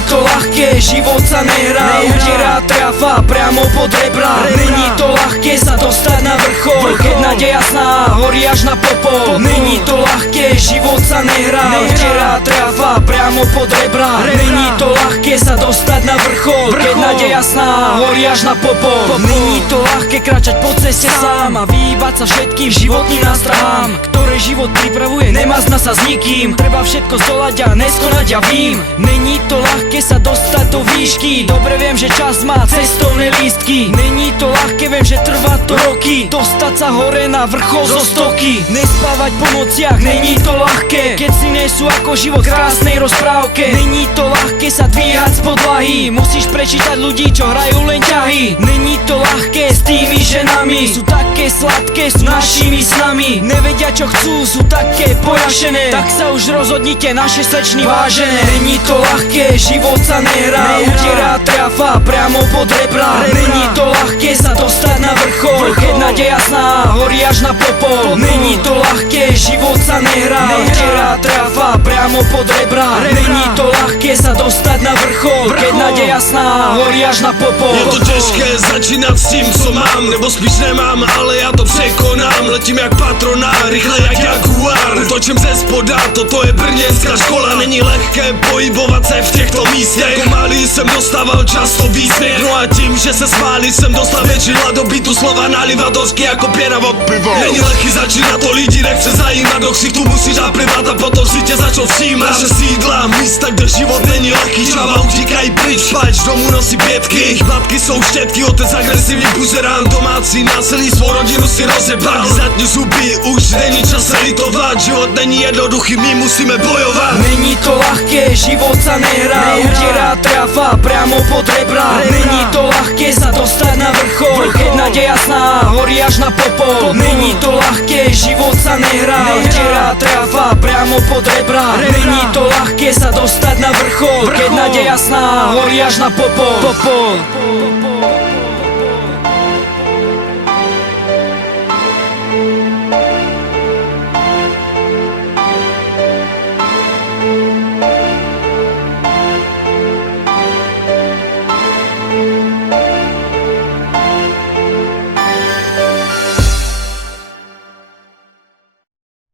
Není to ľahké, život sa nehrá, utiera trafa priamo pod rebra. Není to ľahké sa dostať na vrchol, keď nádej jasná horí až na popol. Není to ľahké, život sa nehrá, utiera trafa priamo pod rebra. Není to ľahké sa dostať na vrchol, keď nádej jasná horí až na popol. Není to ľahké kráčať po ceste sám a vyhýbať sa všetkým životným nástrahám, ktoré život pripravuje, nemazná sa s nikým. Treba všetko zdolať a neskonať, ja vím. Není to ľahké sa dostať do výšky, dobre viem, že čas má cestovné lístky. Není to ľahké, viem, že trvá to roky, dostať sa hore na vrchol zo stoky. Nespávať po nociach, není to ľahké, keď si nesú ako život v krásnej rozprávke. Není to ľahké sa dvíhať z podlahy, musíš prečítať ľudí, čo hrajú len ťahy. Není to ľahké s tými ženami, sú také sladké, sú našimi snami. Nevedia čo chcú, sú také pojašené, tak sa už rozhodnite, naše slečny vážené. Není to ľahké, život sa nehrá, utiera trafa priamo pod rebra. Není to ľahké sa dostať na vrchol, keď nádej jasná horí až na popol. Není to ľahké, život sa nehrá, utiera trafa priamo pod rebra. Není to ľahké sa dostať na vrchol, keď nádej jasná horí až na popol. Je to těžké začínat s tím, co mám, nebo spíš nemám, ale já to překonám. Letím jak patrona, rychle jak jaguar, útočím ze spoda, toto je brněnská škola. Není lehké pohybovat se v těchto místech, jako malý jsem dostával často výsměch. No a tím, že se smáli, jsem dostal větší hladobytu, slova nalivat hořky jako pěna od piva. Není lehký začínat, to lidi nechce zajímat, do ksichtu musíš naplivat a potom si tě začnou všímat. Naše sídla, místa, kde život není lehký, čava utíkají pryč, pač domů nosí pětky. Jejich matky jsou štětky, otec agresivní buzerán, domácí násilí, svou rodinu si rozjebal. Zadní zuby, už není čas se litovat, život není jednoduchý, my musíme bojovat. Není to ľahké, život sa nehrá, utiera trafa priamo pod rebra. Není to ľahké sa dostať na vrchol, keď nádej jasná horí až na popol. Není to ľahké, život sa nehrá, utiera trafa priamo pod rebra. Není to ľahké sa dostať na vrchol, keď nádej jasná horí až na popol.